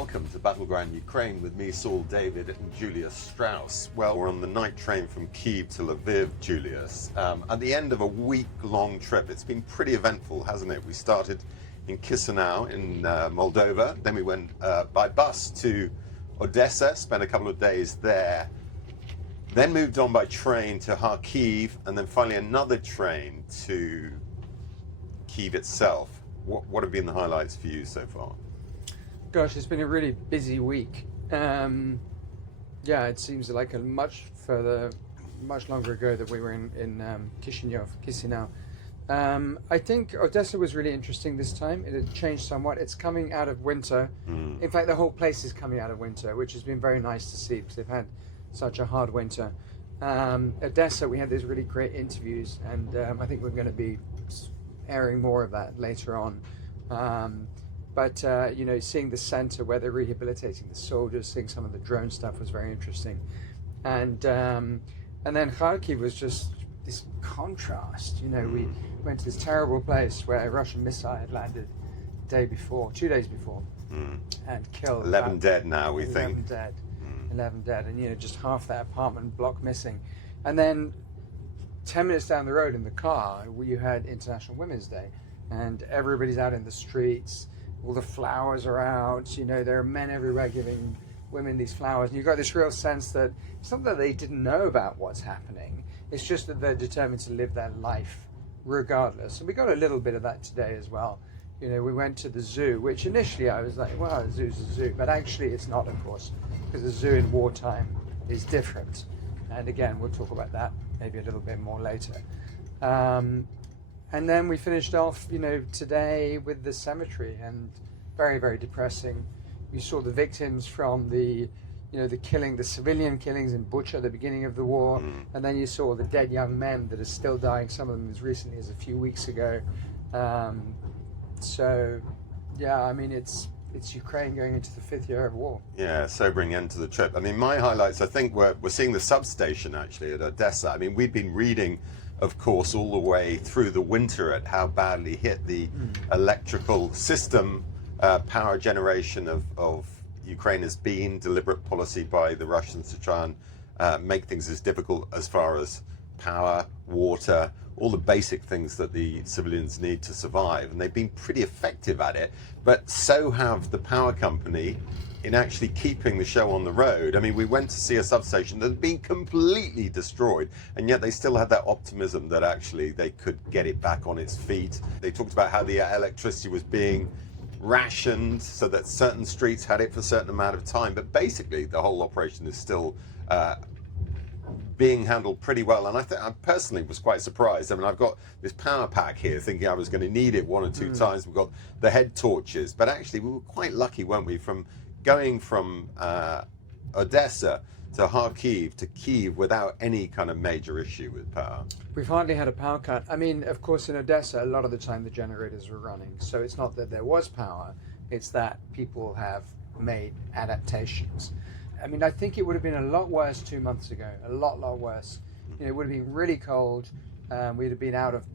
welcome to Battleground Ukraine with me, Saul, David, and Julius Strauss. Well, we're on the night train from Kyiv to Lviv, Julius. At the end of a week-long trip, it's been pretty eventful, hasn't it? We started in Chisinau in Moldova, then we went by bus to Odesa, spent a couple of days there, then moved on by train to Kharkiv, and then finally another train to Kyiv itself. What have been the highlights for you so far? Gosh, it's been a really busy week. Yeah, it seems like a much longer ago that we were in Chisinau. I think Odesa was really interesting this time. It had changed somewhat. It's coming out of winter. In fact, the whole place is coming out of winter, which has been very nice to see because they've had such a hard winter. Odesa, we had these really great interviews, and I think we're going to be airing more of that later on. But you know, seeing the center where they're rehabilitating the soldiers, seeing some of the drone stuff was very interesting, and then Kharkiv was just this contrast. You know, we went to this terrible place where a Russian missile had landed the day before, 2 days before, and killed 11 dead now, we 11 think. Dead, 11 dead, and you know, just half that apartment block missing, and then 10 minutes down the road in the car, you had International Women's Day, and everybody's out in the streets. All the flowers are out, you know, there are men everywhere giving women these flowers. And you've got this real sense that it's not that they didn't know about what's happening, it's just that they're determined to live their life regardless. And we got a little bit of that today as well. You know, we went to the zoo, which initially I was like, well, the zoo's a zoo. But actually it's not, of course, because the zoo in wartime is different. And again, we'll talk about that maybe a little bit more later. And then we finished off, you know, today with the cemetery, and very, very depressing. You saw the victims from the, you know, the civilian killings in Bucha at the beginning of the war, and then you saw the dead young men that are still dying, some of them as recently as a few weeks ago. So, yeah, I mean, it's Ukraine going into the 5th year of war. Yeah, sobering end to the trip. I mean, my highlights, I think, we're seeing the substation actually at Odesa. I mean, we've been reading, of course, all the way through the winter at how badly hit the electrical system, power generation of Ukraine has been, deliberate policy by the Russians to try and make things as difficult as far as power, water, all the basic things that the civilians need to survive. And they've been pretty effective at it, but so have the power company in actually keeping the show on the road. I mean, we went to see a substation that had been completely destroyed, and yet they still had that optimism that actually they could get it back on its feet. They talked about how the electricity was being rationed so that certain streets had it for a certain amount of time, but basically the whole operation is still being handled pretty well. And I personally was quite surprised. I mean, I've got this power pack here thinking I was going to need it 1 or 2 times. We've got the head torches, but actually we were quite lucky, weren't we, from going from Odesa to Kharkiv to Kyiv without any kind of major issue with power. We've hardly had a power cut. I mean, of course, in Odesa, a lot of the time the generators were running. So it's not that there was power, it's that people have made adaptations. I mean, I think it would have been a lot worse 2 months ago, a lot worse. You know, it would have been really cold. We'd have been out of,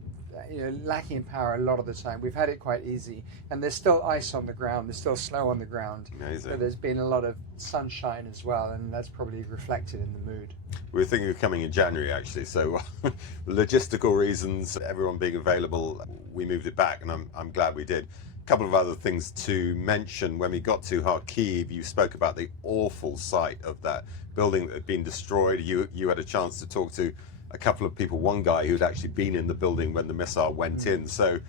you know, lacking in power a lot of the time. We've had it quite easy, and there's still ice on the ground, there's still snow on the ground. Amazing. But there's been a lot of sunshine as well, and that's probably reflected in the mood. We were thinking of coming in January actually, so logistical reasons, everyone being available, we moved it back, and I'm glad we did. A couple of other things to mention. When we got to Kharkiv, you spoke about the awful sight of that building that had been destroyed. You had a chance to talk to a couple of people, one guy who'd actually been in the building when the missile went in. So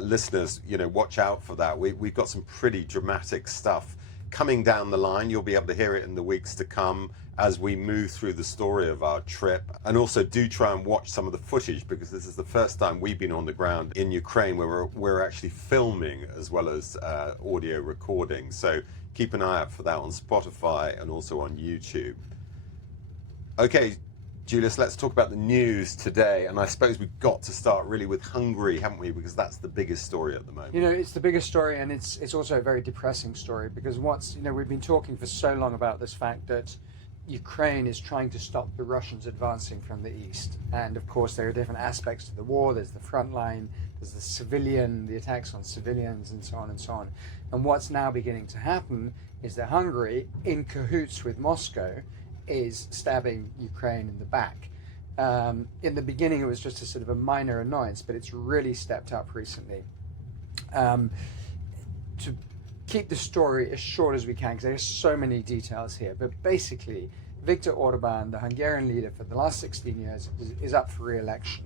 listeners, you know, watch out for that. We've got some pretty dramatic stuff coming down the line. You'll be able to hear it in the weeks to come as we move through the story of our trip. And also do try and watch some of the footage, because this is the first time we've been on the ground in Ukraine where we're actually filming as well as audio recording. So keep an eye out for that on Spotify and also on YouTube. Okay, Julius, let's talk about the news today. And I suppose we've got to start really with Hungary, haven't we? Because that's the biggest story at the moment. You know, it's the biggest story, and it's also a very depressing story, because you know, we've been talking for so long about this fact that Ukraine is trying to stop the Russians advancing from the east. And of course, there are different aspects to the war. There's the front line, There's the attacks on civilians and so on and so on. And what's now beginning to happen is that Hungary, in cahoots with Moscow, is stabbing Ukraine in the back. In the beginning, it was just a sort of a minor annoyance, but it's really stepped up recently. To keep the story as short as we can, because there's so many details here, but basically, Viktor Orban, the Hungarian leader for the last 16 years, is up for re-election,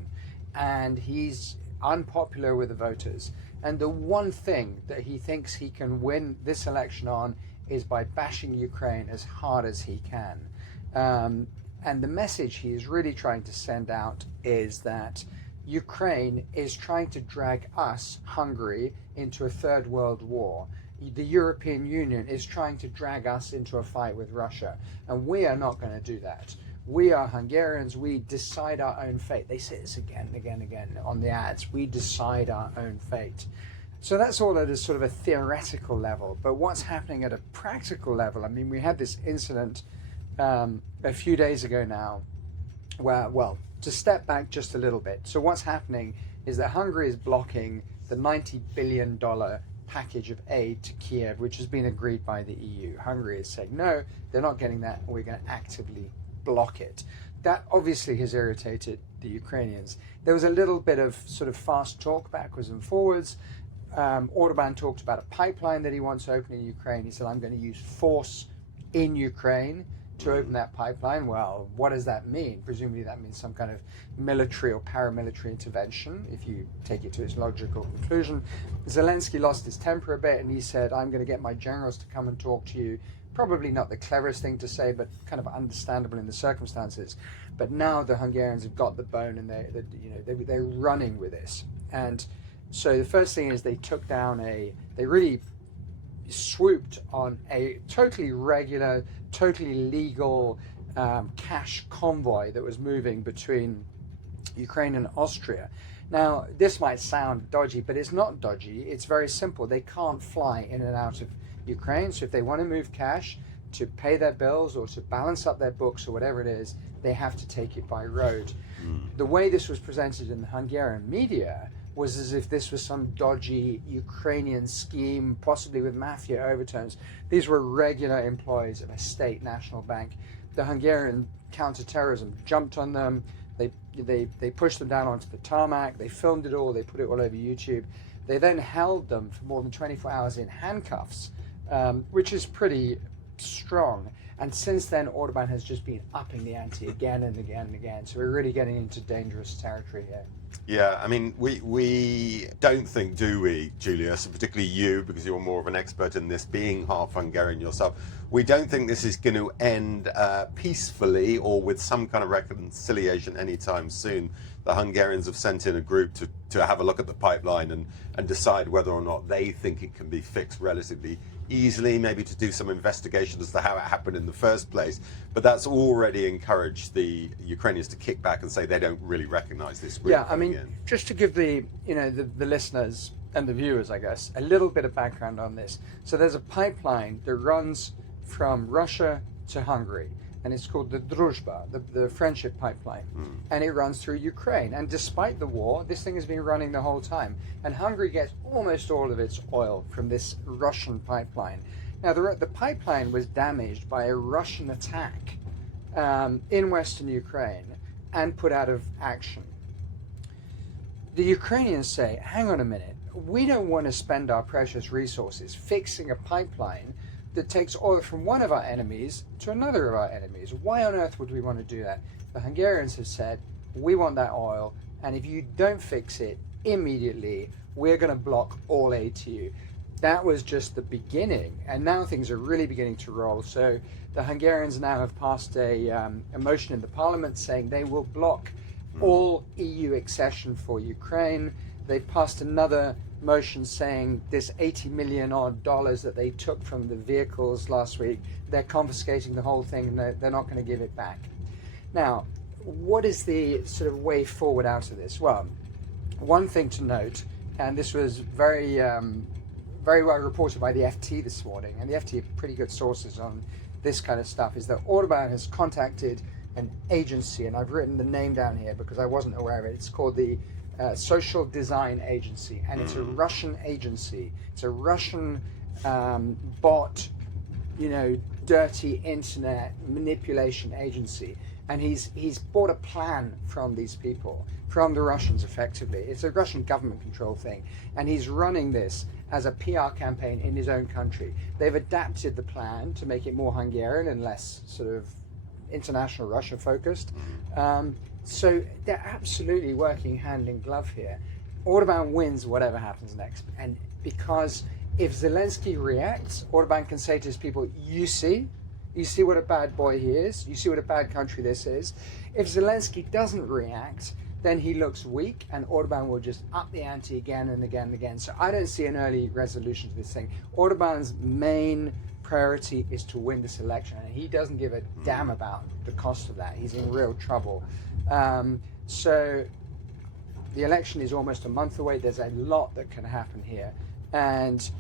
and he's unpopular with the voters. And the one thing that he thinks he can win this election on is by bashing Ukraine as hard as he can. And the message he is really trying to send out is that Ukraine is trying to drag us, Hungary, into a third world war. The European Union is trying to drag us into a fight with Russia, and we are not going to do that. We are Hungarians. We decide our own fate. They say this again and again and again on the ads. We decide our own fate. So that's all at a sort of a theoretical level. But what's happening at a practical level? I mean, we had this incident a few days ago now where, well, to step back just a little bit. So what's happening is that Hungary is blocking the $90 billion package of aid to Kyiv, which has been agreed by the EU. Hungary is saying, no, they're not getting that, and we're going to actively block it. That obviously has irritated the Ukrainians. There was a little bit of sort of fast talk backwards and forwards. Orban talked about a pipeline that he wants to open in Ukraine. He said, I'm going to use force in Ukraine to open that pipeline. Well, what does that mean? Presumably that means some kind of military or paramilitary intervention, if you take it to its logical conclusion. Zelensky lost his temper a bit, and he said, I'm going to get my generals to come and talk to you. Probably not the cleverest thing to say, but kind of understandable in the circumstances. But now the Hungarians have got the bone, and they're running with this. And so the first thing is they took down they really swooped on a totally regular, totally legal cash convoy that was moving between Ukraine and Austria. Now, this might sound dodgy, but it's not dodgy. It's very simple. They can't fly in and out of Ukraine, so if they want to move cash to pay their bills or to balance up their books or whatever it is, they have to take it by road. The way this was presented in the Hungarian media was as if this was some dodgy Ukrainian scheme, possibly with mafia overtones. These were regular employees of a state national bank. The Hungarian counterterrorism jumped on them. They pushed them down onto the tarmac. They filmed it all. They put it all over YouTube. They then held them for more than 24 hours in handcuffs, which is pretty strong. And since then, Orban has just been upping the ante again and again and again. So we're really getting into dangerous territory here. Yeah, I mean, we don't think, do we, Julius, and particularly you, because you're more of an expert in this, being half Hungarian yourself, we don't think this is going to end peacefully or with some kind of reconciliation anytime soon. The Hungarians have sent in a group to have a look at the pipeline and decide whether or not they think it can be fixed relatively easily, maybe to do some investigation as to how it happened in the first place. But that's already encouraged the Ukrainians to kick back and say they don't really recognize this group. Yeah, I mean, just to give the listeners and the viewers, I guess, a little bit of background on this. So there's a pipeline that runs from Russia to Hungary, and it's called the Druzhba, the friendship pipeline, and it runs through Ukraine. And despite the war, this thing has been running the whole time, and Hungary gets almost all of its oil from this Russian pipeline. Now, the pipeline was damaged by a Russian attack in Western Ukraine and put out of action. The Ukrainians say, hang on a minute, we don't want to spend our precious resources fixing a pipeline that takes oil from one of our enemies to another of our enemies. Why on earth would we want to do that? The Hungarians have said, we want that oil, and if you don't fix it immediately, we're going to block all aid to you. That was just the beginning, and now things are really beginning to roll. So the Hungarians now have passed a motion in the parliament saying they will block all EU accession for Ukraine. They've passed another motion saying this $80 million odd that they took from the vehicles last week, they're confiscating the whole thing and they're not going to give it back. Now, what is the sort of way forward out of this? Well, one thing to note, and this was very well reported by the FT this morning, and the FT have pretty good sources on this kind of stuff, is that Orban has contacted an agency, and I've written the name down here because I wasn't aware of it. It's called the social design agency, and it's a Russian agency. It's a Russian bot, dirty internet manipulation agency. And he's bought a plan from these people, from the Russians effectively. It's a Russian government control thing. And he's running this as a PR campaign in his own country. They've adapted the plan to make it more Hungarian and less sort of international Russia focused. So they're absolutely working hand in glove here. Orban wins whatever happens next. And because if Zelensky reacts, Orban can say to his people, you see what a bad boy he is, you see what a bad country this is. If Zelensky doesn't react, then he looks weak, and Orban will just up the ante again and again and again. So I don't see an early resolution to this thing. Orban's main priority is to win this election, and he doesn't give a damn about the cost of that. He's in real trouble. So the election is almost a month away. There's a lot that can happen here. And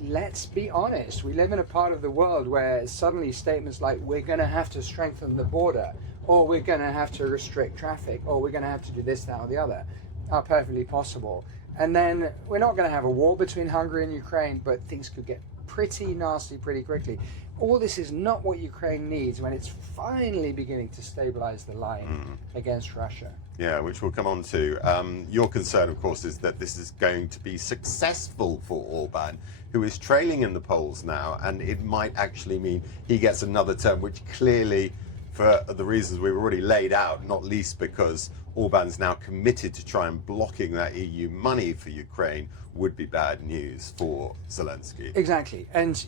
let's be honest, we live in a part of the world where suddenly statements like we're going to have to strengthen the border, or we're going to have to restrict traffic, or we're going to have to do this, that, or the other are perfectly possible. And then we're not going to have a war between Hungary and Ukraine, but things could get pretty nasty pretty quickly. All this is not what Ukraine needs when it's finally beginning to stabilize the line against Russia. Yeah, which we'll come on to. Your concern, of course, is that this is going to be successful for Orban, who is trailing in the polls now, and it might actually mean he gets another term, which clearly, for the reasons we've already laid out, not least because Orban's now committed to try and blocking that EU money for Ukraine, would be bad news for Zelensky. Exactly. And,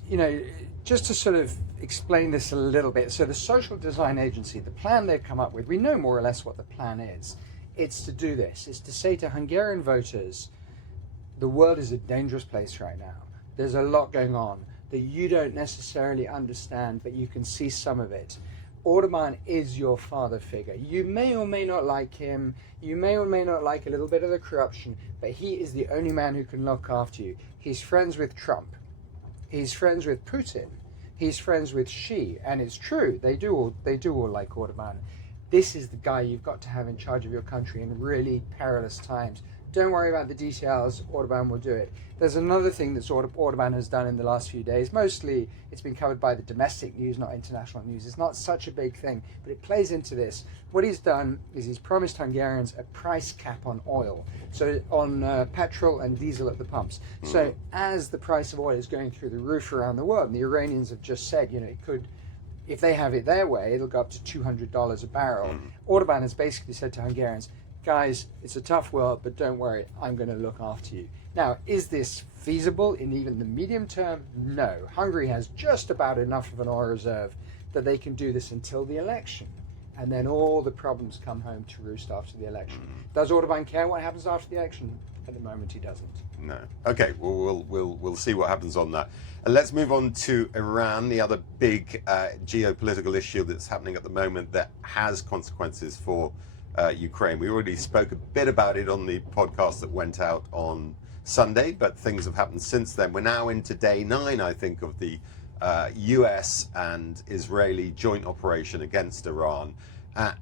just to sort of explain this a little bit, so the Social Design Agency, the plan they've come up with, we know more or less what the plan is. It's to do this. It's to say to Hungarian voters, the world is a dangerous place right now. There's a lot going on that you don't necessarily understand, but you can see some of it. Orban is your father figure. You may or may not like him. You may or may not like a little bit of the corruption, but he is the only man who can look after you. He's friends with Trump. He's friends with Putin. He's friends with Xi. And it's true, they do all like Orban. This is the guy you've got to have in charge of your country in really perilous times. Don't worry about the details, Orban will do it. There's another thing that Orban has done in the last few days. Mostly it's been covered by the domestic news, not international news. It's not such a big thing, but it plays into this. What he's done is he's promised Hungarians a price cap on oil, so on petrol and diesel at the pumps. So as the price of oil is going through the roof around the world, and the Iranians have just said, it could, if they have it their way, it'll go up to $200 a barrel. Orban has basically said to Hungarians, guys, it's a tough world, but don't worry, I'm going to look after you. Now, is this feasible in even the medium term? No. Hungary has just about enough of an oil reserve that they can do this until the election. And then all the problems come home to roost after the election. Does Orban care what happens after the election? At the moment, he doesn't. No. Okay, well, we'll see what happens on that. Let's move on to Iran, the other big geopolitical issue that's happening at the moment that has consequences for Ukraine. We already spoke a bit about it on the podcast that went out on Sunday, but things have happened since then. We're now into day 9, I think, of the US and Israeli joint operation against Iran.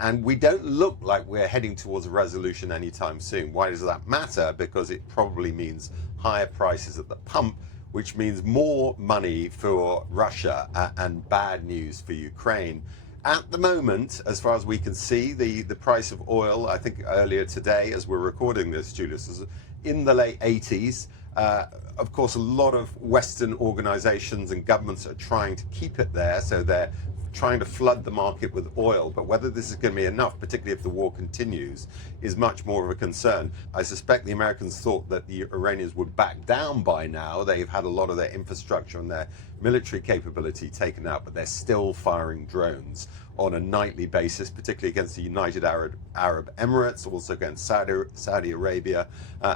And we don't look like we're heading towards a resolution anytime soon. Why does that matter? Because it probably means higher prices at the pump, which means more money for Russia and bad news for Ukraine. At the moment, as far as we can see, the price of oil, I think earlier today, as we're recording this, Julius, is in the late 80s. Of course, a lot of Western organizations and governments are trying to keep it there, so they're trying to flood the market with oil. But whether this is going to be enough, particularly if the war continues, is much more of a concern. I suspect the Americans thought that the Iranians would back down by now. They've had a lot of their infrastructure and their military capability taken out, but they're still firing drones on a nightly basis, particularly against the United Arab Emirates, also against Saudi Arabia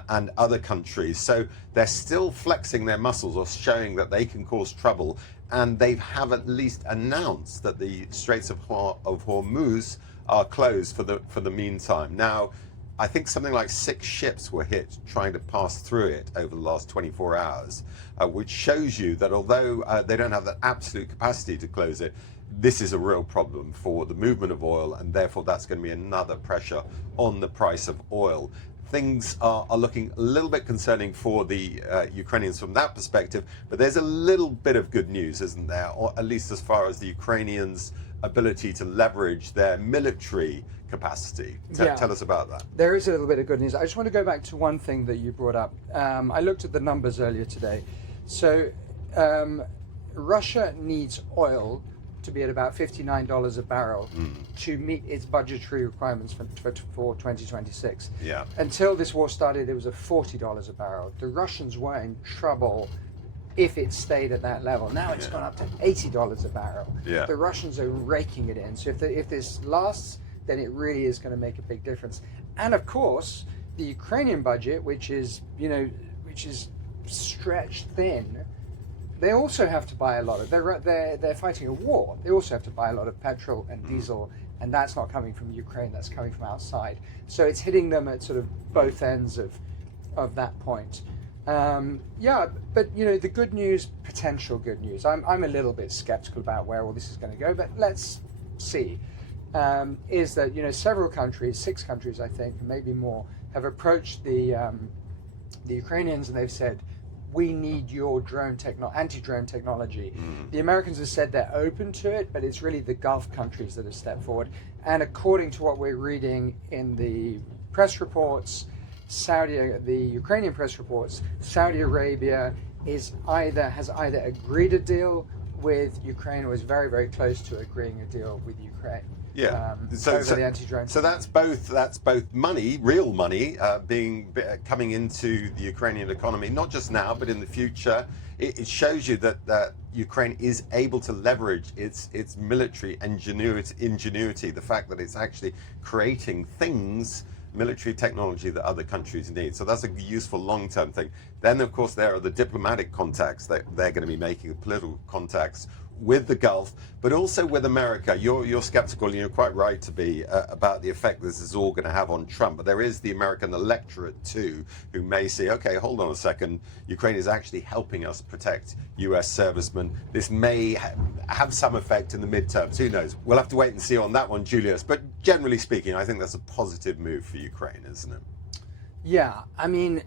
and other countries. So they're still flexing their muscles or showing that they can cause trouble. And they have at least announced that the Straits of Hormuz are closed for the meantime. Now, I think something like 6 ships were hit trying to pass through it over the last 24 hours, which shows you that although they don't have the absolute capacity to close it, this is a real problem for the movement of oil, and therefore that's going to be another pressure on the price of oil. things are looking a little bit concerning for the Ukrainians from that perspective. But there's a little bit of good news, isn't there? Or at least as far as the Ukrainians' ability to leverage their military capacity. Tell us about that. There is a little bit of good news. I just want to go back to one thing that you brought up. I looked at the numbers earlier today. So Russia needs oil to be at about $59 a barrel to meet its budgetary requirements for 2026. Yeah. Until this war started, it was at $40 a barrel. The Russians were in trouble if it stayed at that level. Now it's gone up to $80 a barrel. Yeah. The Russians are raking it in. So if this lasts, then it really is going to make a big difference. And of course, the Ukrainian budget, which is stretched thin, they also have to buy a lot of. They're fighting a war. They also have to buy a lot of petrol and diesel, and that's not coming from Ukraine. That's coming from outside. So it's hitting them at sort of both ends of that point. But the good news, potential good news. I'm a little bit skeptical about where all this is going to go, but let's see. Is that several countries, 6 countries I think, maybe more, have approached the Ukrainians and they've said, we need your anti-drone technology. The Americans have said they're open to it, but it's really the Gulf countries that have stepped forward. And according to what we're reading in the press reports, the Ukrainian press reports, Saudi Arabia has either agreed a deal with Ukraine or is very, very close to agreeing a deal with Ukraine. Yeah. Over the anti-drone. So that's both money, real money, coming into the Ukrainian economy, not just now but in the future. It shows you that Ukraine is able to leverage its military ingenuity, the fact that it's actually creating things, military technology that other countries need. So that's a useful long-term thing. Then, of course, there are the diplomatic contacts that they're going to be making, the political contacts with the Gulf, but also with America. You're skeptical, and you're quite right to be, about the effect this is all going to have on Trump. But there is the American electorate too, who may say, okay, hold on a second, Ukraine is actually helping us protect US servicemen. This may have some effect in the midterms. Who knows? We'll have to wait and see on that one, Julius. But generally speaking, I think that's a positive move for Ukraine, isn't it? Yeah, I mean,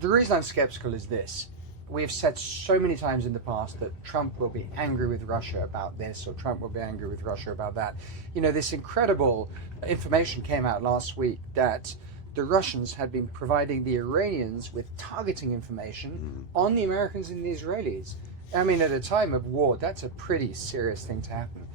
the reason I'm skeptical is this. We've said so many times in the past that Trump will be angry with Russia about this, or Trump will be angry with Russia about that. This incredible information came out last week that the Russians had been providing the Iranians with targeting information on the Americans and the Israelis. I mean, at a time of war, that's a pretty serious thing to happen.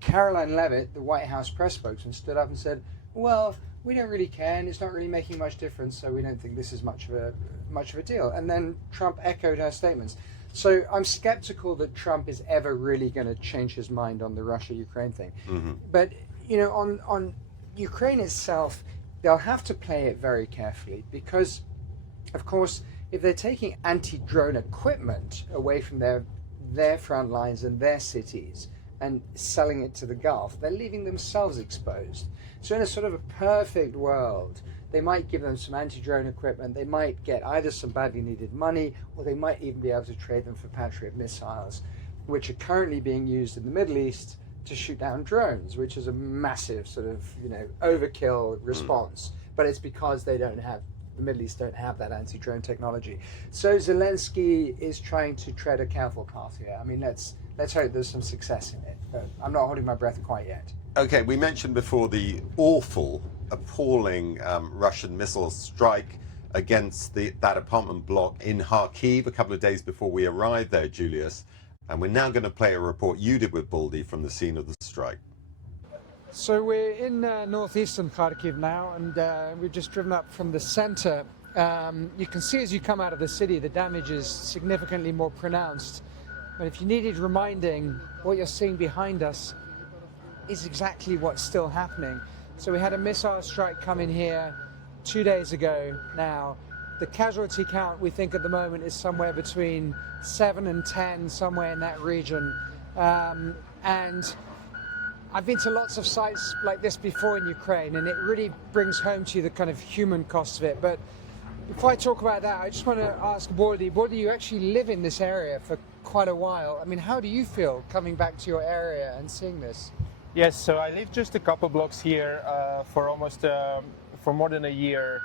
Caroline Leavitt, the White House press spokesman, stood up and said, well, we don't really care, and it's not really making much difference, so we don't think this is much of a deal. And then Trump echoed her statements. So I'm skeptical that Trump is ever really going to change his mind on the Russia-Ukraine thing. But on Ukraine itself, they'll have to play it very carefully because, of course, if they're taking anti-drone equipment away from their front lines and their cities and selling it to the Gulf, they're leaving themselves exposed. So in a sort of a perfect world, they might give them some anti-drone equipment, they might get either some badly needed money, or they might even be able to trade them for Patriot missiles, which are currently being used in the Middle East to shoot down drones, which is a massive sort of, overkill response. But it's because the Middle East don't have that anti-drone technology. So Zelensky is trying to tread a careful path here. I mean, let's hope there's some success in it, but I'm not holding my breath quite yet. Okay, we mentioned before the awful, appalling Russian missile strike against that apartment block in Kharkiv a couple of days before we arrived there, Julius. And we're now going to play a report you did with Baldy from the scene of the strike. So we're in northeastern Kharkiv now, and we've just driven up from the center. You can see as you come out of the city, the damage is significantly more pronounced. But if you needed reminding, what you're seeing behind us is exactly what's still happening. So we had a missile strike come in here 2 days ago now. The casualty count, we think at the moment, is somewhere between 7 and 10, somewhere in that region. And I've been to lots of sites like this before in Ukraine, and it really brings home to you the kind of human cost of it. But before I talk about that, I just want to ask Baldy, you actually live in this area for quite a while. I mean, how do you feel coming back to your for more than a year.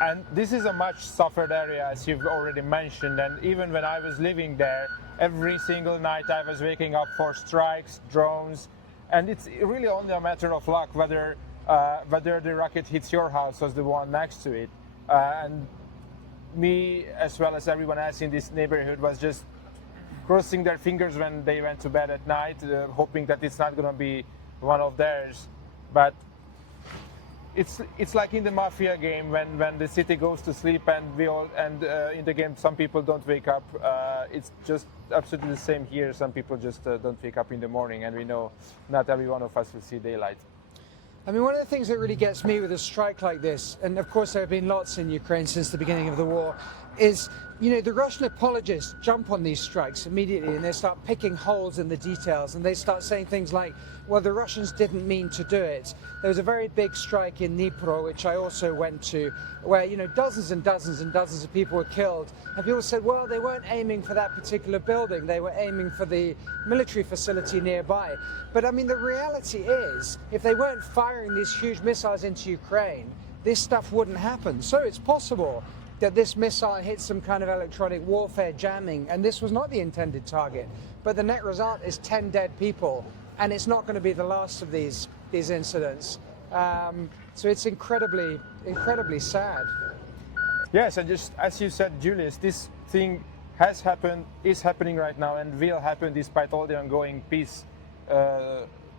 And this is a much suffered area, as you've already mentioned. And even when I was living there, every single night I was waking up for strikes, drones, and it's really only a matter of luck whether the rocket hits your house or the one next to it. And me, as well as everyone else in this neighborhood, was just crossing their fingers when they went to bed at night, hoping that it's not going to be one of theirs. But it's like in the mafia game when the city goes to sleep and in the game some people don't wake up. It's just absolutely the same here. Some people just don't wake up in the morning, and we know not every one of us will see daylight. I mean, one of the things that really gets me with a strike like this, and of course there have been lots in Ukraine since the beginning of the war, is, you know, the Russian apologists jump on these strikes immediately and they start picking holes in the details, and they start saying things like, well, the Russians didn't mean to do it. There was a very big strike in Dnipro, which I also went to, where, you know, dozens and dozens and dozens of people were killed. And people said, well, they weren't aiming for that particular building. They were aiming for the military facility nearby. But I mean, the reality is, if they weren't firing these huge missiles into Ukraine, this stuff wouldn't happen. So it's possible that this missile hit some kind of electronic warfare jamming, and this was not the intended target. But the net result is 10 dead people, and it's not going to be the last of these incidents. So it's incredibly, incredibly sad. Yes, and just as you said, Julius, this thing has happened, is happening right now, and will happen despite all the ongoing peace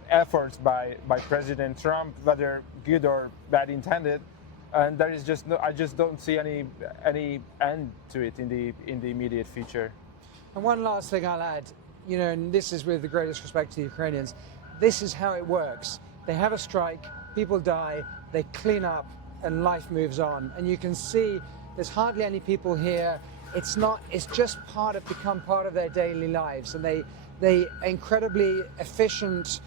efforts by President Trump, whether good or bad intended. And there is just I just don't see any end to it in the immediate future. And one last thing I'll add, you know, and this is with the greatest respect to the Ukrainians, this is how it works. They have a strike, people die, they clean up, and life moves on. And you can see there's hardly any people here. It's just become part of their daily lives, and they are incredibly efficient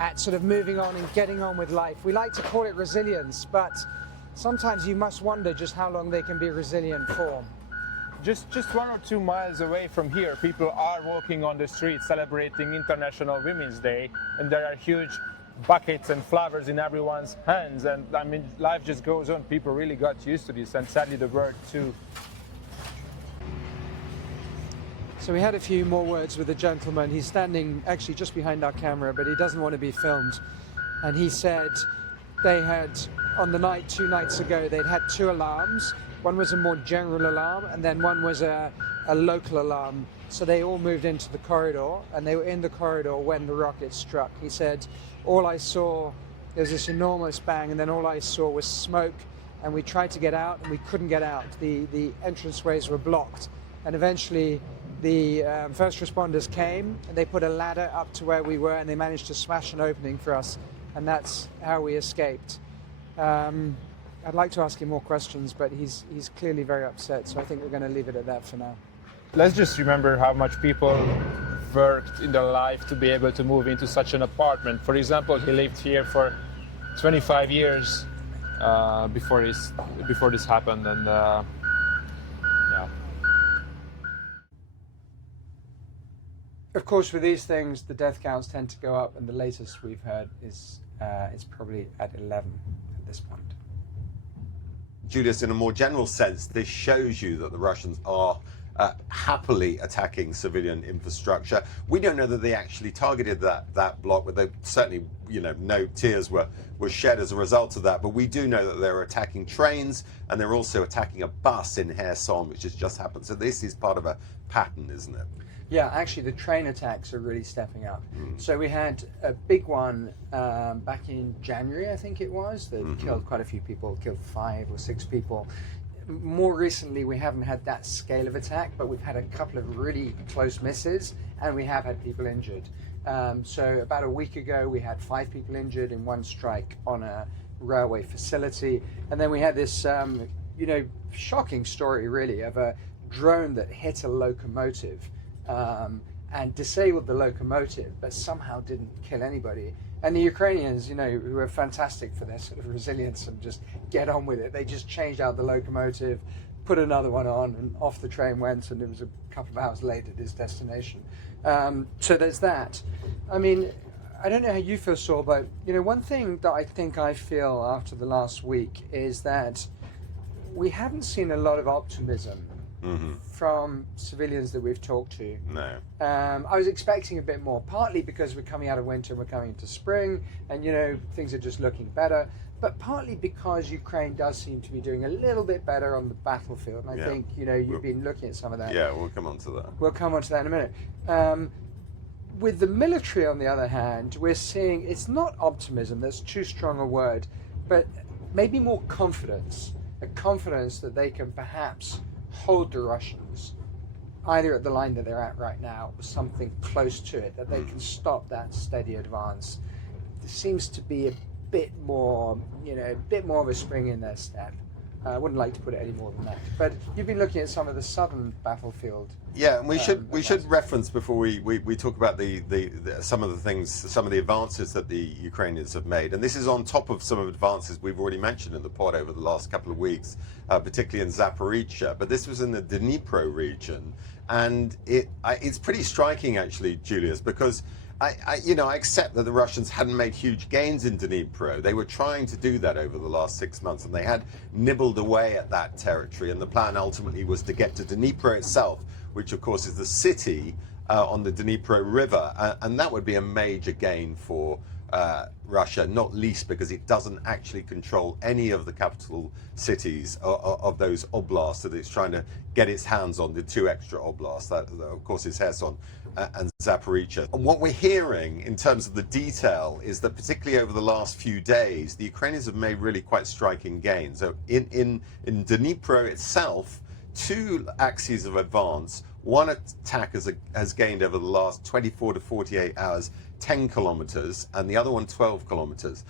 at sort of moving on and getting on with life. We like to call it resilience, but sometimes you must wonder just how long they can be resilient for. Just 1 or 2 miles away from here, people are walking on the streets celebrating International Women's Day, and there are huge buckets and flowers in everyone's hands. And I mean, life just goes on. People really got used to this, and sadly the world too. So we had a few more words with the gentleman. He's standing actually just behind our camera, but he doesn't want to be filmed. And he said they had, on the night 2 nights ago, they'd had 2 alarms. One was a more general alarm, and then one was a local alarm. So they all moved into the corridor, and they were in the corridor when the rocket struck. He said, all I saw, there was this enormous bang, and then all I saw was smoke, and we tried to get out, and we couldn't get out. The entranceways were blocked, and eventually the first responders came, and they put a ladder up to where we were, and they managed to smash an opening for us, and that's how we escaped. I'd like to ask him more questions, but he's clearly very upset, so I think we're going to leave it at that for now. Let's just remember how much people worked in their life to be able to move into such an apartment. For example, he lived here for 25 years before this happened, and yeah. Of course, with these things, the death counts tend to go up, and the latest we've heard is it's probably at 11 at this point. Julius, in a more general sense, this shows you that the Russians are happily attacking civilian infrastructure. We don't know that they actually targeted that block, but they certainly, you know, no tears were shed as a result of that. But we do know that they're attacking trains, and they're also attacking a bus in Kherson, which has just happened. So this is part of a pattern, isn't it? Yeah, actually, the train attacks are really stepping up. So we had a big one back in January, I think it was, that killed quite a few people, killed 5 or 6 people. More recently, we haven't had that scale of attack, but we've had a couple of really close misses, and we have had people injured. So about a week ago, we had 5 people injured in one strike on a railway facility. And then we had this, you know, shocking story, really, of a drone that hit a locomotive and disabled the locomotive, but somehow didn't kill anybody. And the Ukrainians, you know, who are fantastic for their sort of resilience and just get on with it, they just changed out the locomotive, put another one on, and off the train went, and it was a couple of hours later at his destination. So there's that. I mean, I don't know how you feel, Saul, but one thing that I think I feel after the last week is that we haven't seen a lot of optimism from civilians that we've talked to. No. I was expecting a bit more, partly because we're coming out of winter and we're coming into spring, and things are just looking better. But partly because Ukraine does seem to be doing a little bit better on the battlefield. And I think you've been looking at some of that. Yeah, we'll come on to that. We'll come on to that in a minute. With the military, on the other hand, we're seeing it's not optimism, that's too strong a word, but maybe more confidence. A confidence that they can perhaps hold the Russians either at the line that they're at right now or something close to it, that they can stop that steady advance. There seems to be a bit more of a spring in their step. I wouldn't like to put it any more than that. But you've been looking at some of the southern battlefield. Yeah, and we should reference before we talk about some of the things, some of the advances that the Ukrainians have made, and this is on top of some of the advances we've already mentioned in the pod over the last couple of weeks, particularly in Zaporizhia. But this was in the Dnipro region, and it's pretty striking actually, Julius, because I accept that the Russians hadn't made huge gains in Dnipro. They were trying to do that over the last 6 months, and they had nibbled away at that territory. And the plan ultimately was to get to Dnipro itself, which of course is the city on the Dnipro River, and that would be a major gain for Russia, not least because it doesn't actually control any of the capital cities of those oblasts that it's trying to get its hands on, the two extra oblasts, that of course is Kherson and Zaporizhia. And what we're hearing in terms of the detail is that particularly over the last few days, the Ukrainians have made really quite striking gains. So in Dnipro itself, two axes of advance, one attack has gained over the last 24 to 48 hours 10 kilometers, and the other one 12 kilometers.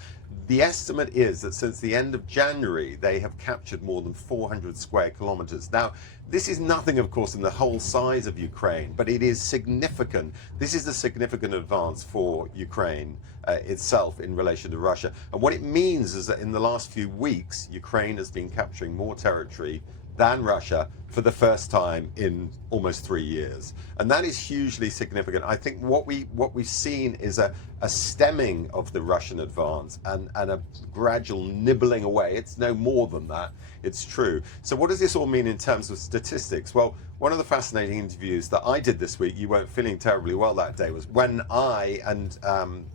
The estimate is that since the end of January, they have captured more than 400 square kilometers. Now, this is nothing, of course, in the whole size of Ukraine, but it is significant. This is a significant advance for Ukraine itself in relation to Russia. And what it means is that in the last few weeks, Ukraine has been capturing more territory than Russia for the first time in almost 3 years. And that is hugely significant. I think what we've seen is a stemming of the Russian advance and a gradual nibbling away. It's no more than that, it's true. So what does this all mean in terms of statistics? Well, one of the fascinating interviews that I did this week, you weren't feeling terribly well that day, was when I and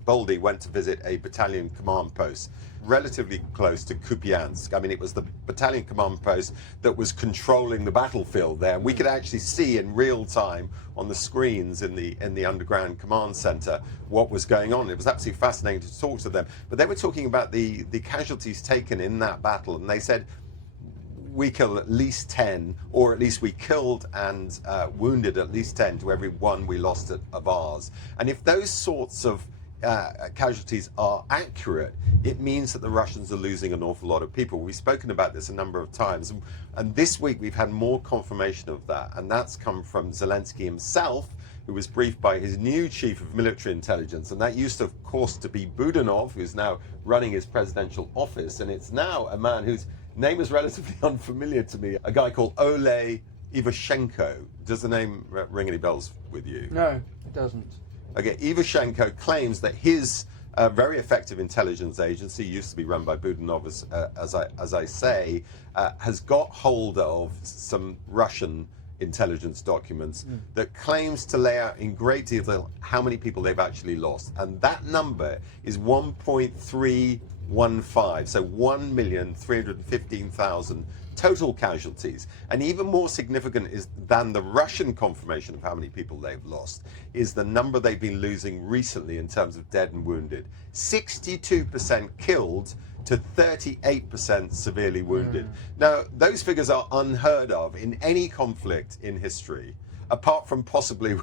Boldy went to visit a battalion command post relatively close to Kupiansk. I mean, it was the battalion command post that was controlling the battlefield there. And we could actually see in real time on the screens in the underground command center what was going on. It was absolutely fascinating to talk to them. But they were talking about the casualties taken in that battle, and they said, we killed at least 10, or at least we killed and wounded at least 10 to every one we lost of ours. And if those sorts of casualties are accurate, it means that the Russians are losing an awful lot of people. We've spoken about this a number of times, and this week we've had more confirmation of that, and that's come from Zelensky himself, who was briefed by his new chief of military intelligence, and that used, of course, to be Budanov, who's now running his presidential office, and it's now a man whose name is relatively unfamiliar to me, a guy called Ole Ivashenko. Does the name ring any bells with you? No, it doesn't. Okay, Ivashenko claims that his very effective intelligence agency, used to be run by Budanov, as I say, has got hold of some Russian intelligence documents that claims to lay out in great detail how many people they've actually lost. And that number is 1.315, so 1,315,000 total casualties. And even more significant than the Russian confirmation of how many people they've lost is the number they've been losing recently in terms of dead and wounded. 62% killed to 38% severely wounded. Now, those figures are unheard of in any conflict in history, apart from possibly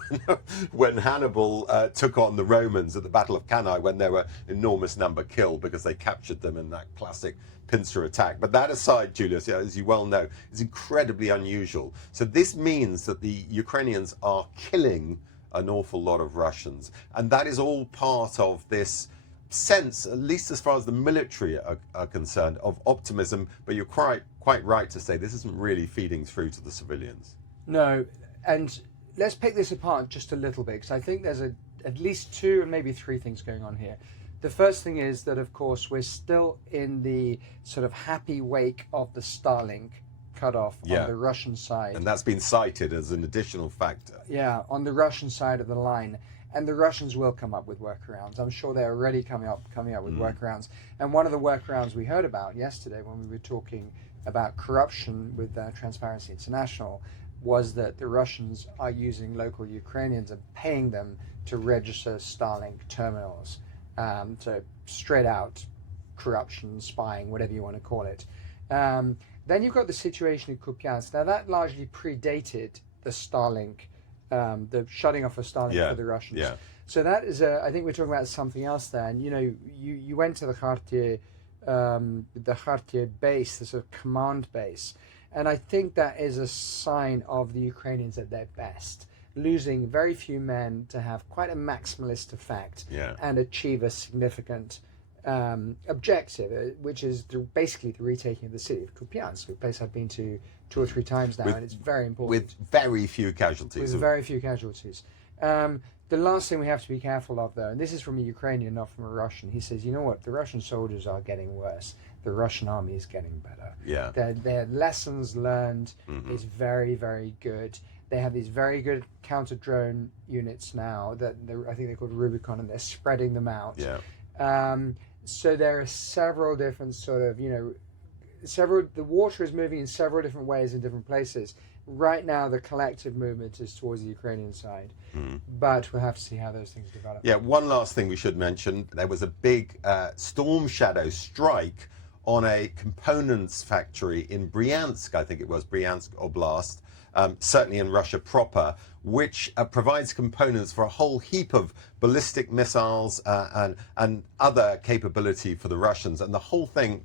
when Hannibal took on the Romans at the Battle of Cannae, when there were enormous number killed because they captured them in that classic pincer attack. But that aside, Julius, as you well know, is incredibly unusual. So this means that the Ukrainians are killing an awful lot of Russians. And that is all part of this sense, at least as far as the military are concerned, of optimism. But you're quite right to say this isn't really feeding through to the civilians. No, and let's pick this apart just a little bit, because I think there's at least two and maybe three things going on here. The first thing is that, of course, we're still in the sort of happy wake of the Starlink cutoff on the Russian side. And that's been cited as an additional factor. Yeah, on the Russian side of the line. And the Russians will come up with workarounds. I'm sure they're already coming up with workarounds. And one of the workarounds we heard about yesterday when we were talking about corruption with Transparency International was that the Russians are using local Ukrainians and paying them to register Starlink terminals. So straight out corruption, spying, whatever you want to call it. Then you've got the situation in Kupiansk. Now that largely predated the Starlink, the shutting off of Starlink for the Russians. Yeah. So that is, I think we're talking about something else there. And you went to the Kharkiv base, the sort of command base, and I think that is a sign of the Ukrainians at their best, losing very few men to have quite a maximalist effect and achieve a significant objective, which is basically the retaking of the city of Kupiansk, a place I've been to 2 or 3 times now, and it's very important. With very few casualties. The last thing we have to be careful of, though, and this is from a Ukrainian, not from a Russian, he says, you know what, the Russian soldiers are getting worse. The Russian army is getting better. Yeah. Their lessons learned is very, very good. They have these very good counter-drone units now that I think they're called Rubicon, and they're spreading them out. Yeah. So there are several different sort of, the water is moving in several different ways in different places. Right now, the collective movement is towards the Ukrainian side, but we'll have to see how those things develop. Yeah, one last thing we should mention. There was a big storm shadow strike on a components factory in Bryansk, I think it was, Bryansk Oblast, certainly in Russia proper, which provides components for a whole heap of ballistic missiles and other capability for the Russians. And the whole thing,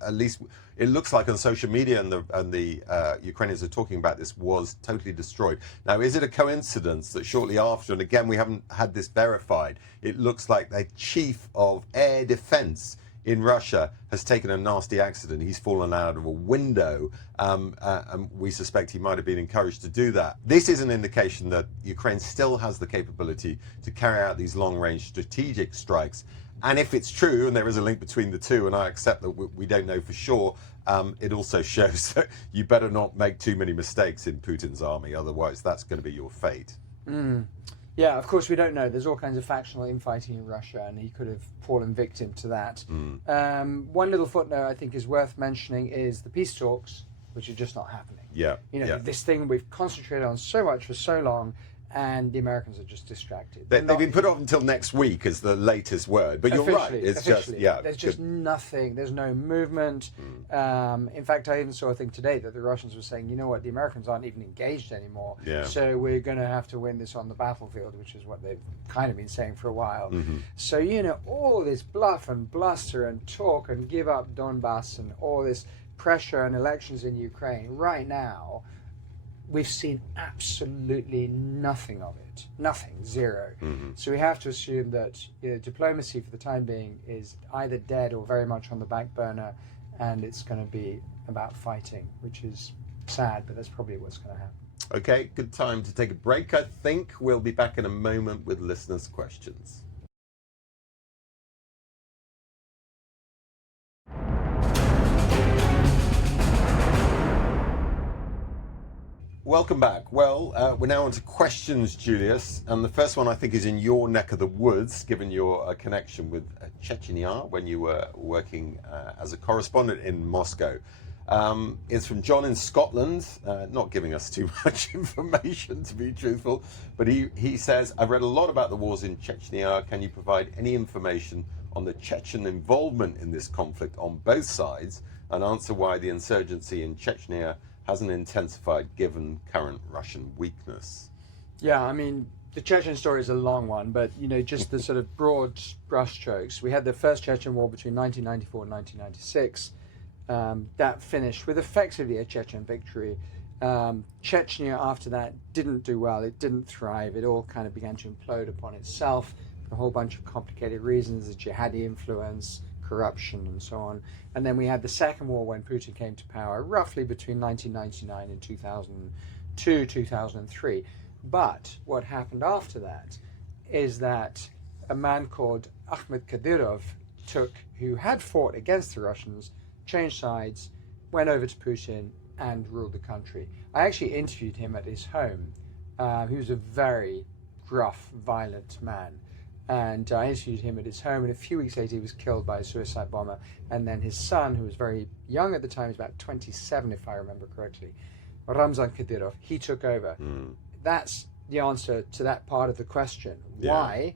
at least it looks like on social media, and the Ukrainians are talking about this, was totally destroyed. Now, is it a coincidence that shortly after, and again, we haven't had this verified, it looks like the chief of air defense in Russia has taken a nasty accident. He's fallen out of a window, and we suspect he might have been encouraged to do that. This is an indication that Ukraine still has the capability to carry out these long-range strategic strikes. And if it's true, and there is a link between the two, and I accept that we don't know for sure, it also shows that you better not make too many mistakes in Putin's army, otherwise that's going to be your fate. Yeah, of course we don't know. There's all kinds of factional infighting in Russia, and he could have fallen victim to that. One little footnote I think is worth mentioning is the peace talks, which are just not happening. This thing we've concentrated on so much for so long, and the Americans are just distracted. They've been put off until next week is the latest word, but you're right. It's officially. just, there's nothing. There's no movement. In fact, I even saw a thing today that the Russians were saying, you know what, the Americans aren't even engaged anymore. So we're going to have to win this on the battlefield, which is what they've kind of been saying for a while. So, all this bluff and bluster and talk and give up Donbass and all this pressure and elections in Ukraine right now, we've seen absolutely nothing of it. Nothing. Zero. So we have to assume that diplomacy for the time being is either dead or very much on the back burner, and it's going to be about fighting, which is sad, but that's probably what's going to happen. Okay, good time to take a break, I think. We'll be back in a moment with listeners' questions. Welcome back. Well, we're now on to questions, Julius. And the first one I think is in your neck of the woods, given your connection with Chechnya when you were working as a correspondent in Moscow. It's from John in Scotland, not giving us too much information, to be truthful. But he says, I've read a lot about the wars in Chechnya. Can you provide any information on the Chechen involvement in this conflict on both sides, and answer why the insurgency in Chechnya hasn't intensified given current Russian weakness? Yeah, I mean, the Chechen story is a long one, but, just the sort of broad brushstrokes. We had the first Chechen war between 1994 and 1996. That finished with effectively a Chechen victory. Chechnya, after that, didn't do well. It didn't thrive. It all kind of began to implode upon itself for a whole bunch of complicated reasons, the jihadi influence, corruption, and so on. And then we had the second war when Putin came to power, roughly between 1999 and 2002, 2003. But what happened after that is that a man called Ahmed Kadyrov who had fought against the Russians, changed sides, went over to Putin and ruled the country. I actually interviewed him at his home. He was a very gruff, violent man. And I interviewed him at his home, and a few weeks later he was killed by a suicide bomber. And then his son, who was very young at the time, he was about 27 if I remember correctly, Ramzan Kadyrov, he took over. That's the answer to that part of the question. Yeah. Why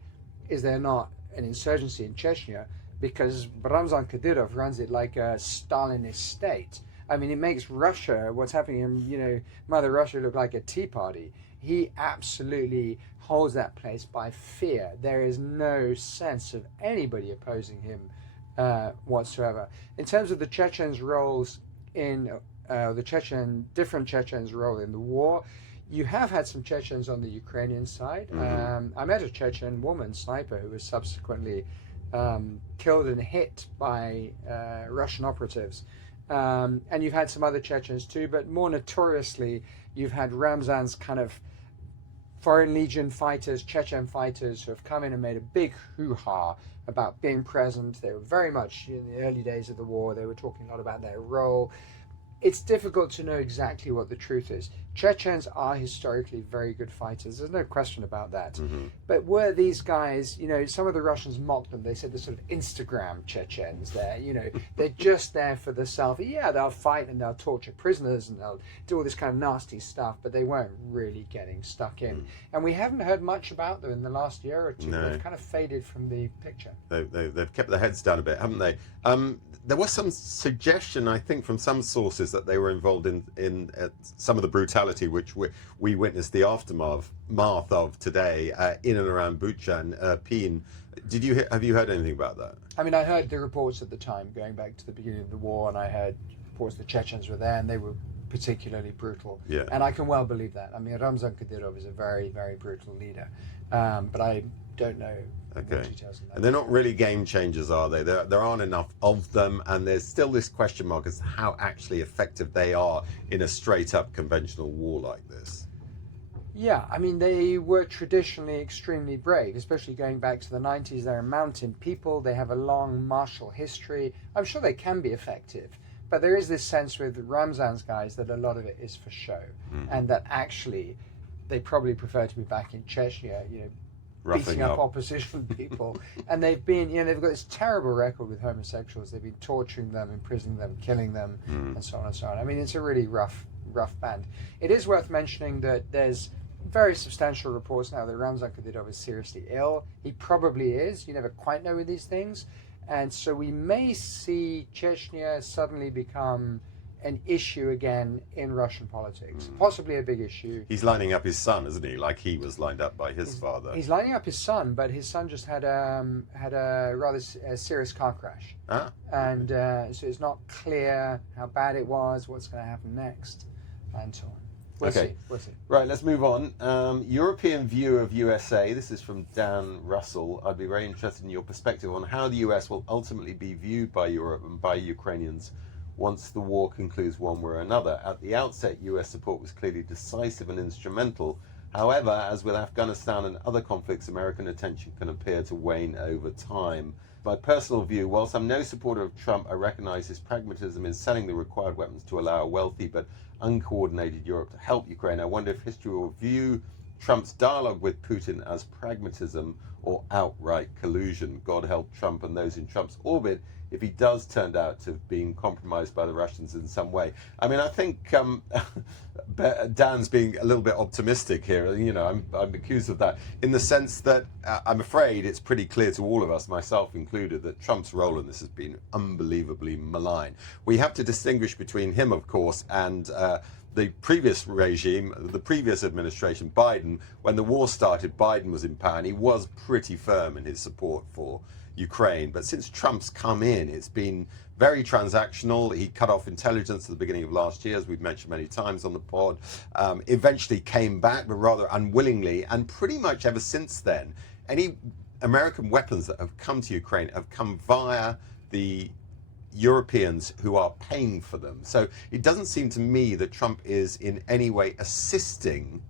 is there not an insurgency in Chechnya? Because Ramzan Kadyrov runs it like a Stalinist state. I mean, it makes Russia, what's happening in, Mother Russia, look like a tea party. He absolutely holds that place by fear. There is no sense of anybody opposing him whatsoever. In terms of the Chechens' roles in different Chechens' role in the war, you have had some Chechens on the Ukrainian side. I met a Chechen woman sniper who was subsequently killed and hit by Russian operatives. And you've had some other Chechens too, but more notoriously, you've had Ramzan's kind of Foreign Legion fighters, Chechen fighters, who have come in and made a big hoo-ha about being present. They were very much, in the early days of the war, they were talking a lot about their role. It's difficult to know exactly what the truth is. Chechens are historically very good fighters. There's no question about that. But were these guys, some of the Russians mocked them. They said they're sort of Instagram Chechens there. They're just there for the selfie. Yeah, they'll fight and they'll torture prisoners and they'll do all this kind of nasty stuff, but they weren't really getting stuck in. And we haven't heard much about them in the last year or two. No. They've kind of faded from the picture. They've kept their heads down a bit, haven't they? There was some suggestion, I think, from some sources that they were involved in some of the brutality which we witnessed the aftermath of today in and around Bucha and Irpin. Have you heard anything about that? I mean, I heard the reports at the time, going back to the beginning of the war, and I heard reports the Chechens were there, and they were particularly brutal. Yeah. And I can well believe that. I mean, Ramzan Kadyrov is a very, very brutal leader, but I don't know more details on that. And they're not really game changers, are they? There aren't enough of them, and there's still this question mark as to how actually effective they are in a straight-up conventional war like this. Yeah, I mean, they were traditionally extremely brave, especially going back to the 90s. They're a mountain people. They have a long martial history. I'm sure they can be effective. But there is this sense with Ramzan's guys that a lot of it is for show, and that actually they probably prefer to be back in Chechnya, beating up opposition people. And they've been, they've got this terrible record with homosexuals. They've been torturing them, imprisoning them, killing them, and so on and so on. I mean, it's a really rough band. It is worth mentioning that there's very substantial reports now that Ramzan Kadyrov is seriously ill. He probably is. You never quite know with these things. And so we may see Chechnya suddenly become an issue again in Russian politics, possibly a big issue. He's lining up his son, isn't he? Like he was lined up by his father. He's lining up his son, but his son just had a rather serious car crash. And so it's not clear how bad it was, what's going to happen next, and so on. We'll see. Right, let's move on. European view of USA. This is from Dan Russell. I'd be very interested in your perspective on how the US will ultimately be viewed by Europe and by Ukrainians once the war concludes one way or another. At the outset, US support was clearly decisive and instrumental. However, as with Afghanistan and other conflicts, American attention can appear to wane over time. My personal view, whilst I'm no supporter of Trump, I recognize his pragmatism in selling the required weapons to allow a wealthy but uncoordinated Europe to help Ukraine. I wonder if history will view Trump's dialogue with Putin as pragmatism or outright collusion. God help Trump and those in Trump's orbit if he does turn out to have been compromised by the Russians in some way. I mean, I think Dan's being a little bit optimistic here. I'm accused of that in the sense that I'm afraid it's pretty clear to all of us, myself included, that Trump's role in this has been unbelievably malign. We have to distinguish between him, of course, and the previous regime, the previous administration, Biden. When the war started, Biden was in power and he was pretty firm in his support for Ukraine. But since Trump's come in, it's been very transactional. He cut off intelligence at the beginning of last year, as we've mentioned many times on the pod. Eventually came back, but rather unwillingly. And pretty much ever since then, any American weapons that have come to Ukraine have come via the Europeans who are paying for them. So it doesn't seem to me that Trump is in any way assisting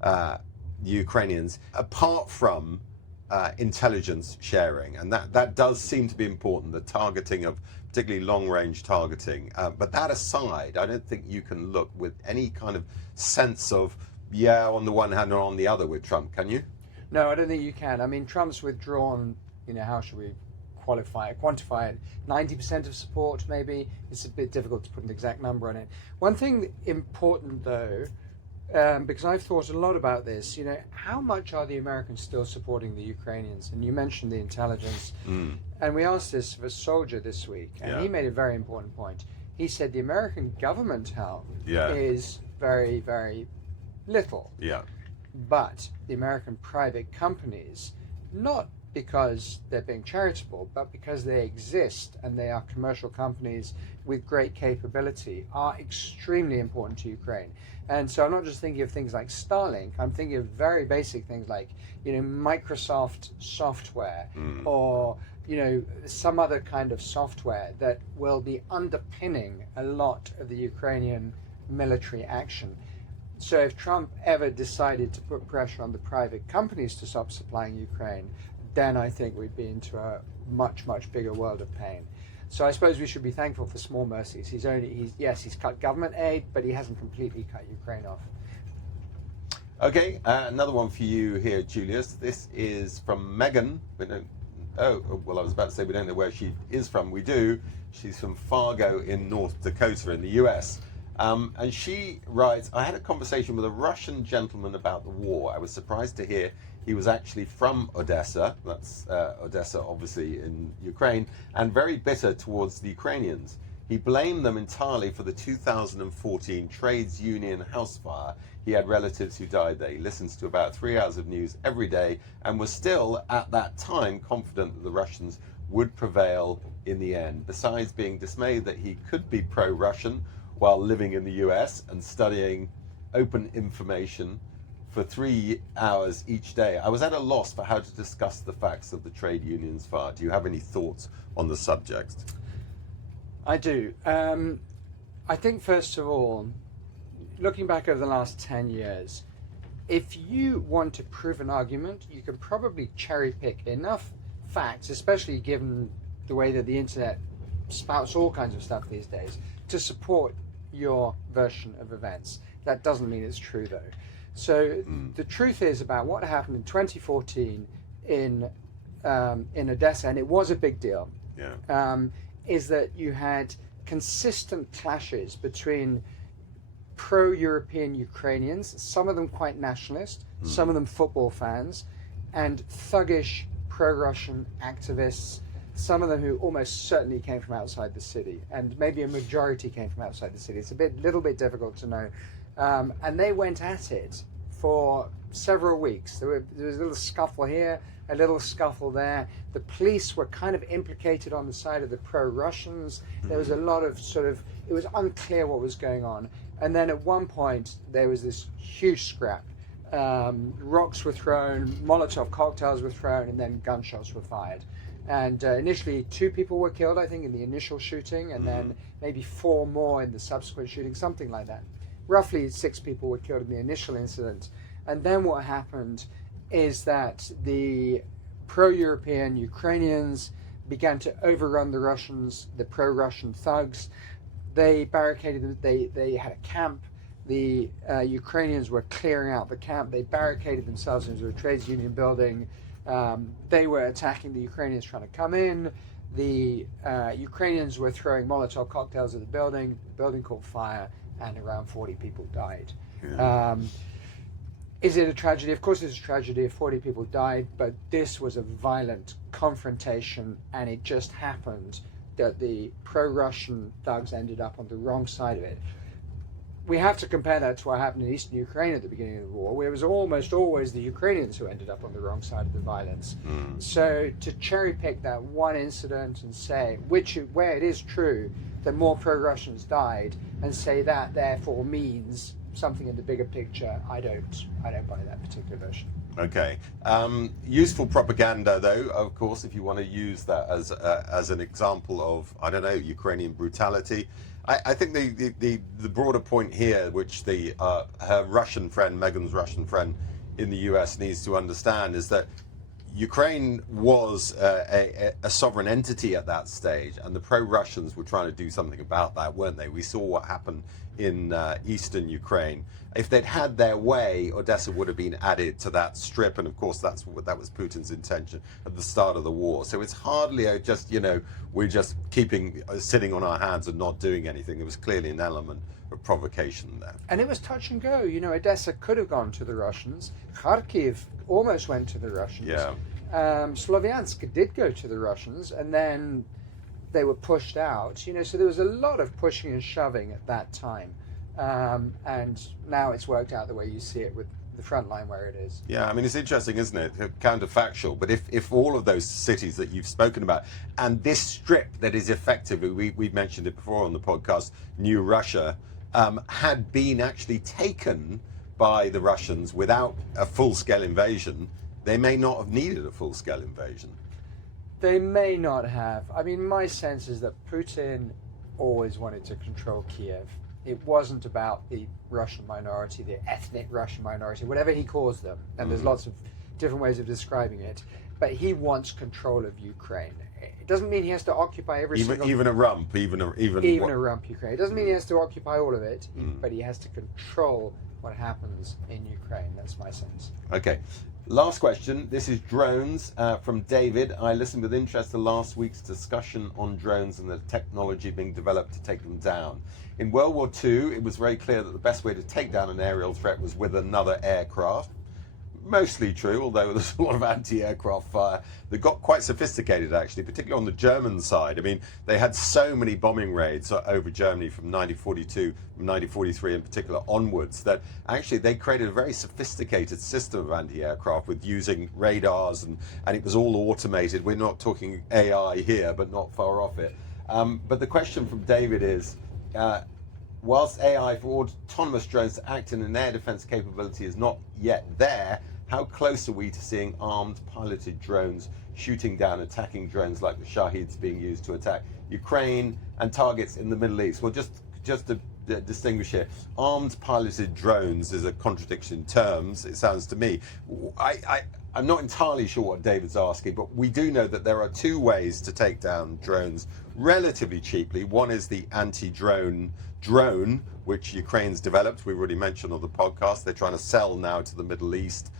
the Ukrainians, apart from intelligence sharing, and that does seem to be important, the targeting of particularly long-range targeting. But that aside, I don't think you can look with any kind of sense of, yeah, on the one hand or on the other with Trump, can you? No, I don't think you can. I mean, Trump's withdrawn, how should we quantify it? 90% of support, maybe. It's a bit difficult to put an exact number on it. One thing important, though, because I've thought a lot about this, how much are the Americans still supporting the Ukrainians? And you mentioned the intelligence. And we asked this of a soldier this week, and he made a very important point. He said the American government help is very, very little. But the American private companies, not because they're being charitable, but because they exist and they are commercial companies with great capability, are extremely important to Ukraine. And so I'm not just thinking of things like Starlink, I'm thinking of very basic things like, Microsoft software or, some other kind of software that will be underpinning a lot of the Ukrainian military action. So if Trump ever decided to put pressure on the private companies to stop supplying Ukraine, then I think we'd be into a much, much bigger world of pain. So I suppose we should be thankful for small mercies. He's cut government aid, but he hasn't completely cut Ukraine off. Okay, another one for you here, Julius. This is from Megan. I was about to say we don't know where she is from. We do. She's from Fargo in North Dakota in the US. And she writes, I had a conversation with a Russian gentleman about the war. I was surprised to hear he was actually from Odesa. That's Odesa, obviously, in Ukraine, and very bitter towards the Ukrainians. He blamed them entirely for the 2014 trades union house fire. He had relatives who died there. He listens to about 3 hours of news every day and was still, at that time, confident that the Russians would prevail in the end. Besides being dismayed that he could be pro-Russian while living in the US and studying open information for 3 hours each day, I was at a loss for how to discuss the facts of the trade unions fire. Do you have any thoughts on the subject? I do. I think, first of all, looking back over the last 10 years, if you want to prove an argument, you can probably cherry pick enough facts, especially given the way that the internet spouts all kinds of stuff these days, to support your version of events. That doesn't mean it's true, though. So the truth is about what happened in 2014 in Odesa, and it was a big deal, is that you had consistent clashes between pro-European Ukrainians, some of them quite nationalist, some of them football fans, and thuggish pro-Russian activists, some of them who almost certainly came from outside the city, and maybe a majority came from outside the city. It's a little bit difficult to know. And they went at it for several weeks. There was a little scuffle here, a little scuffle there. The police were kind of implicated on the side of the pro-Russians. There was a lot of it was unclear what was going on. And then at one point, there was this huge scrap. Rocks were thrown, Molotov cocktails were thrown, and then gunshots were fired. And initially 2 people were killed, I think, in the initial shooting, and then maybe 4 more in the subsequent shooting, something like that. Roughly 6 people were killed in the initial incident. And then what happened is that the pro-European Ukrainians began to overrun the Russians, the pro-Russian thugs. They barricaded them, they had a camp. The Ukrainians were clearing out the camp. They barricaded themselves into a trades union building. They were attacking the Ukrainians trying to come in. The Ukrainians were throwing Molotov cocktails at the building caught fire, and around 40 people died. Is it a tragedy? Of course it's a tragedy if 40 people died, but this was a violent confrontation, and it just happened that the pro-Russian thugs ended up on the wrong side of it. We have to compare that to what happened in eastern Ukraine at the beginning of the war, where it was almost always the Ukrainians who ended up on the wrong side of the violence. So to cherry pick that one incident and say where it is true that more pro-Russians died, and say that therefore means something in the bigger picture, I don't buy that particular version. Okay. Useful propaganda, though, of course, if you want to use that as an example of, I don't know, Ukrainian brutality. I think the broader point here, which her Russian friend, Megan's Russian friend in the US, needs to understand, is that Ukraine was a sovereign entity at that stage, and the pro-Russians were trying to do something about that, weren't they? We saw what happened in eastern Ukraine. If they'd had their way, Odesa would have been added to that strip, and of course that was Putin's intention at the start of the war. So it's hardly just, we're just sitting on our hands and not doing anything. There was clearly an element of provocation there. And it was touch and go. Odesa could have gone to the Russians. Kharkiv almost went to the Russians. Yeah. Sloviansk did go to the Russians, and then they were pushed out. So there was a lot of pushing and shoving at that time. And now it's worked out the way you see it with the front line where it is. Yeah, I mean, it's interesting, isn't it? Counterfactual. But if all of those cities that you've spoken about, and this strip that is effectively, we've mentioned it before on the podcast, New Russia, had been actually taken by the Russians without a full-scale invasion, they may not have needed a full-scale invasion. They may not have. I mean, my sense is that Putin always wanted to control Kyiv. It wasn't about the Russian minority, the ethnic Russian minority, whatever he calls them. And there's lots of different ways of describing it. But he wants control of Ukraine. It doesn't mean he has to occupy even a rump, even a rump Ukraine. It doesn't mean he has to occupy all of it, but he has to control what happens in Ukraine. That's my sense. Okay. Last question. This is drones from David. I listened with interest to last week's discussion on drones and the technology being developed to take them down. In World War II, it was very clear that the best way to take down an aerial threat was with another aircraft. Mostly true, although there's a lot of anti-aircraft fire that got quite sophisticated, actually, particularly on the German side. I mean, they had so many bombing raids over Germany from 1942, from 1943 in particular onwards, that actually they created a very sophisticated system of anti-aircraft with using radars, and it was all automated. We're not talking AI here, but not far off it. But the question from David is, whilst AI for autonomous drones to act in an air defense capability is not yet there, how close are we to seeing armed piloted drones shooting down attacking drones like the Shaheeds being used to attack Ukraine and targets in the Middle East? Well, just to distinguish here, armed piloted drones is a contradiction in terms, it sounds to me. I'm not entirely sure what David's asking, but we do know that there are two ways to take down drones relatively cheaply. One is the anti-drone drone, which Ukraine's developed. We've already mentioned on the podcast. They're trying to sell now to the Middle East,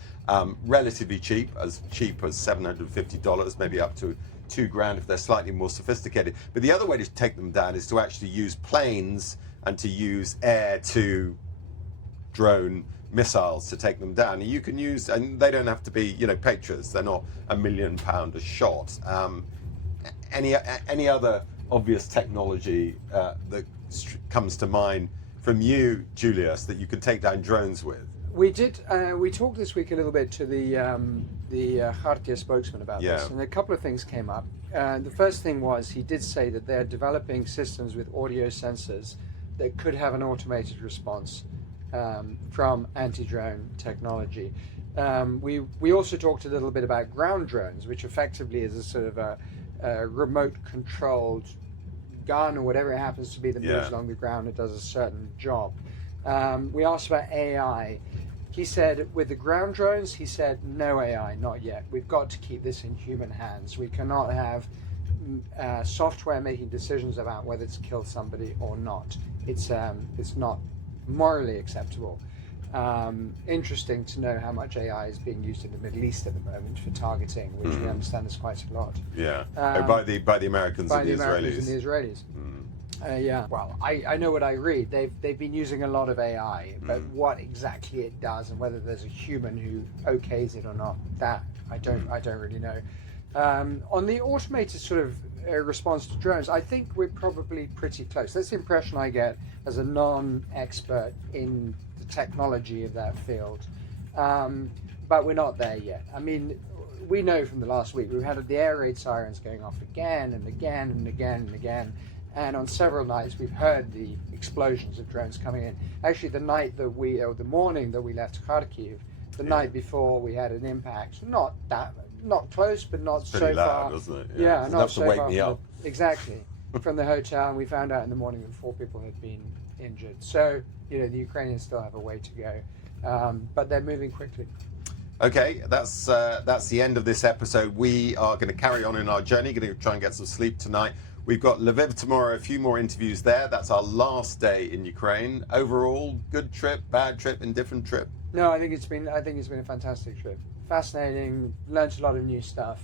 relatively cheap as $750, maybe up to $2,000 if they're slightly more sophisticated. But the other way to take them down is to actually use planes and to use air-to drone missiles to take them down. And you can use, and they don't have to be, Patriots. They're not £1 million a shot. Any other obvious technology that comes to mind from you, Julius, that you can take down drones with? We did. We talked this week a little bit to the Kharkiv spokesman about this, and a couple of things came up. The first thing was he did say that they're developing systems with audio sensors that could have an automated response from anti-drone technology. We also talked a little bit about ground drones, which effectively is a sort of a remote-controlled gun or whatever it happens to be that moves along the ground. It does a certain job. We asked about AI. He said with the ground drones, he said no AI, not yet. We've got to keep this in human hands. We cannot have software making decisions about whether to kill somebody or not. It's not morally acceptable. Interesting to know how much AI is being used in the Middle East at the moment for targeting, which we understand is quite a lot. Yeah, by the Americans and the Israelis. Americans and the Israelis. Yeah. Well, I know what I read. They've been using a lot of AI, but what exactly it does and whether there's a human who okays it or not, that I don't really know. On the automated sort of response to drones, I think we're probably pretty close. That's the impression I get as a non-expert in the technology of that field. But we're not there yet. I mean, we know from the last week we've had the air raid sirens going off again and again and again and again. And on several nights we've heard the explosions of drones coming in. Actually, the morning that we left Kharkiv, the night before we had an impact. Not close, but not so loud, far. Wasn't it? Yeah, not not to so wake far. me up. Exactly. From the hotel, and we found out in the morning that 4 people had been injured. So, the Ukrainians still have a way to go, but they're moving quickly. Okay, that's the end of this episode. We are going to carry on in our journey, going to try and get some sleep tonight. We've got Lviv tomorrow, a few more interviews there. That's our last day in Ukraine. Overall, good trip, bad trip, indifferent trip? No, I think it's been a fantastic trip. Fascinating, learned a lot of new stuff,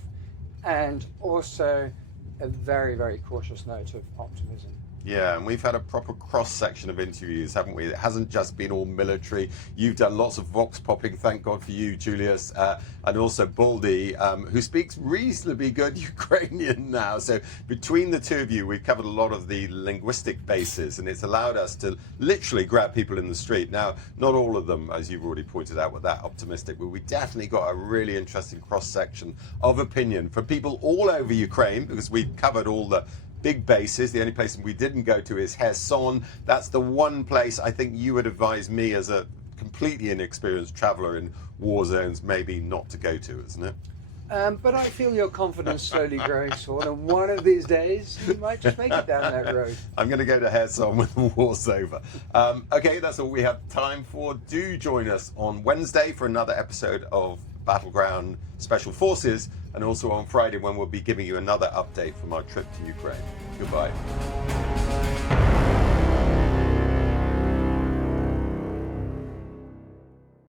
and also a very, very cautious note of optimism. Yeah, and we've had a proper cross-section of interviews, haven't we? It hasn't just been all military. You've done lots of vox popping, thank God for you, Julius, and also Baldy, who speaks reasonably good Ukrainian now. So between the two of you, we've covered a lot of the linguistic bases, and it's allowed us to literally grab people in the street. Now, not all of them, as you've already pointed out, were that optimistic, but we definitely got a really interesting cross-section of opinion from people all over Ukraine, because we've covered all the big bases. The only place we didn't go to is Kherson. That's the one place I think you would advise me as a completely inexperienced traveller in war zones maybe not to go to, isn't it? But I feel your confidence slowly growing, Saul, and one of these days you might just make it down that road. I'm going to go to Kherson when the war's over. Okay, that's all we have time for. Do join us on Wednesday for another episode of Battleground Special Forces, and also on Friday when we'll be giving you another update from our trip to Ukraine. Goodbye.